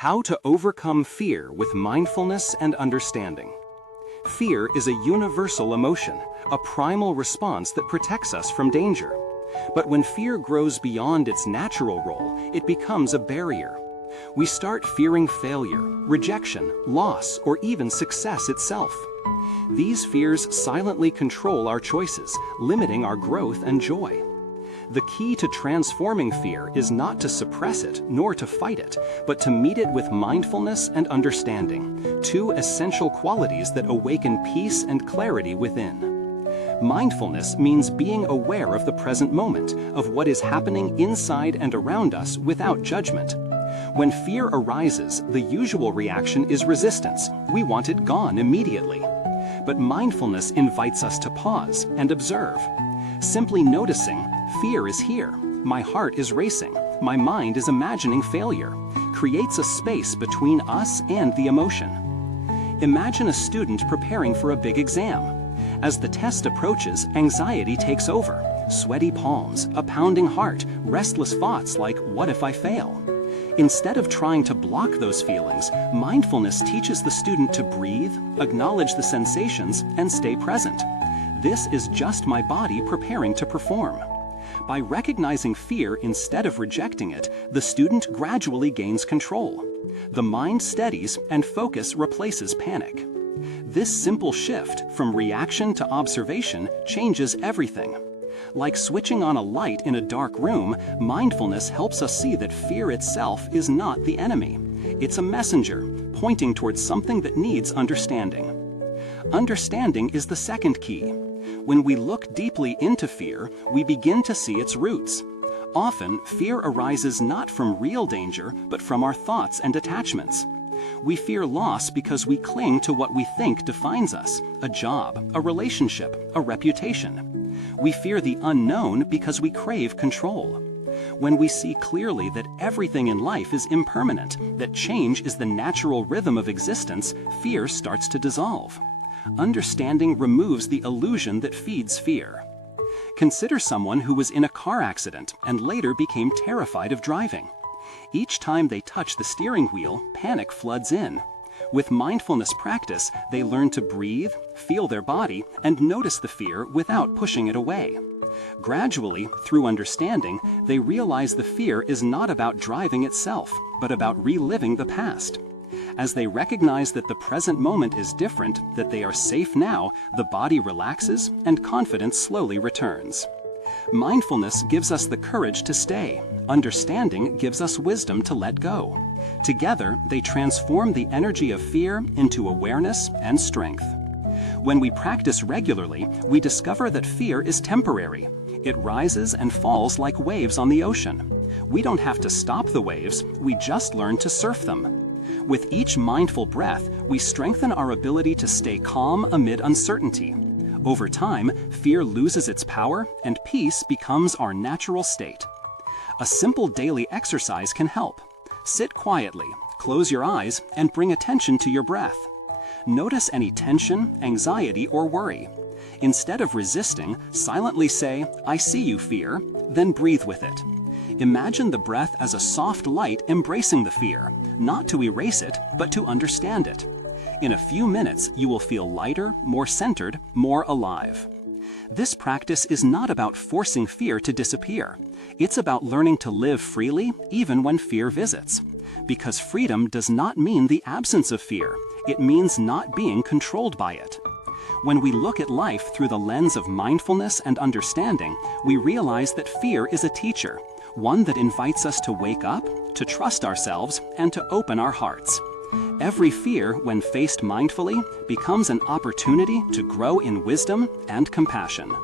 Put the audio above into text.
How to overcome fear with mindfulness and understanding. Fear is a universal emotion, a primal response that protects us from danger. But when fear grows beyond its natural role, it becomes a barrier. We start fearing failure, rejection, loss, or even success itself. These fears silently control our choices, limiting our growth and joy. The key to transforming fear is not to suppress it, nor to fight it, but to meet it with mindfulness and understanding, two essential qualities that awaken peace and clarity within. Mindfulness means being aware of the present moment, of what is happening inside and around us without judgment. When fear arises, the usual reaction is resistance. We want it gone immediately. But mindfulness invites us to pause and observe. Simply noticing, fear is here, my heart is racing, my mind is imagining failure, creates a space between us and the emotion. Imagine a student preparing for a big exam. As the test approaches, anxiety takes over. Sweaty palms, a pounding heart, restless thoughts like, what if I fail? Instead of trying to block those feelings, mindfulness teaches the student to breathe, acknowledge the sensations, and stay present. This is just my body preparing to perform. By recognizing fear instead of rejecting it, the student gradually gains control. The mind steadies and focus replaces panic. This simple shift from reaction to observation changes everything. Like switching on a light in a dark room, mindfulness helps us see that fear itself is not the enemy. It's a messenger, pointing towards something that needs understanding. Understanding is the second key. When we look deeply into fear, we begin to see its roots. Often, fear arises not from real danger, but from our thoughts and attachments. We fear loss because we cling to what we think defines us: a job, a relationship, a reputation. We fear the unknown because we crave control. When we see clearly that everything in life is impermanent, that change is the natural rhythm of existence, fear starts to dissolve. Understanding removes the illusion that feeds fear. Consider someone who was in a car accident and later became terrified of driving. Each time they touch the steering wheel, panic floods in. With mindfulness practice, they learn to breathe, feel their body, and notice the fear without pushing it away. Gradually, through understanding, they realize the fear is not about driving itself, but about reliving the past. As they recognize that the present moment is different, that they are safe now, the body relaxes and confidence slowly returns. Mindfulness gives us the courage to stay. Understanding gives us wisdom to let go. Together, they transform the energy of fear into awareness and strength. When we practice regularly, we discover that fear is temporary. It rises and falls like waves on the ocean. We don't have to stop the waves, we just learn to surf them. With each mindful breath, we strengthen our ability to stay calm amid uncertainty. Over time, fear loses its power and peace becomes our natural state. A simple daily exercise can help. Sit quietly, close your eyes, and bring attention to your breath. Notice any tension, anxiety, or worry. Instead of resisting, silently say, "I see you, fear," then breathe with it. Imagine the breath as a soft light embracing the fear, not to erase it, but to understand it. In a few minutes, you will feel lighter, more centered, more alive. This practice is not about forcing fear to disappear. It's about learning to live freely, even when fear visits. Because freedom does not mean the absence of fear. It means not being controlled by it. When we look at life through the lens of mindfulness and understanding, we realize that fear is a teacher, one that invites us to wake up, to trust ourselves, and to open our hearts. Every fear, when faced mindfully, becomes an opportunity to grow in wisdom and compassion.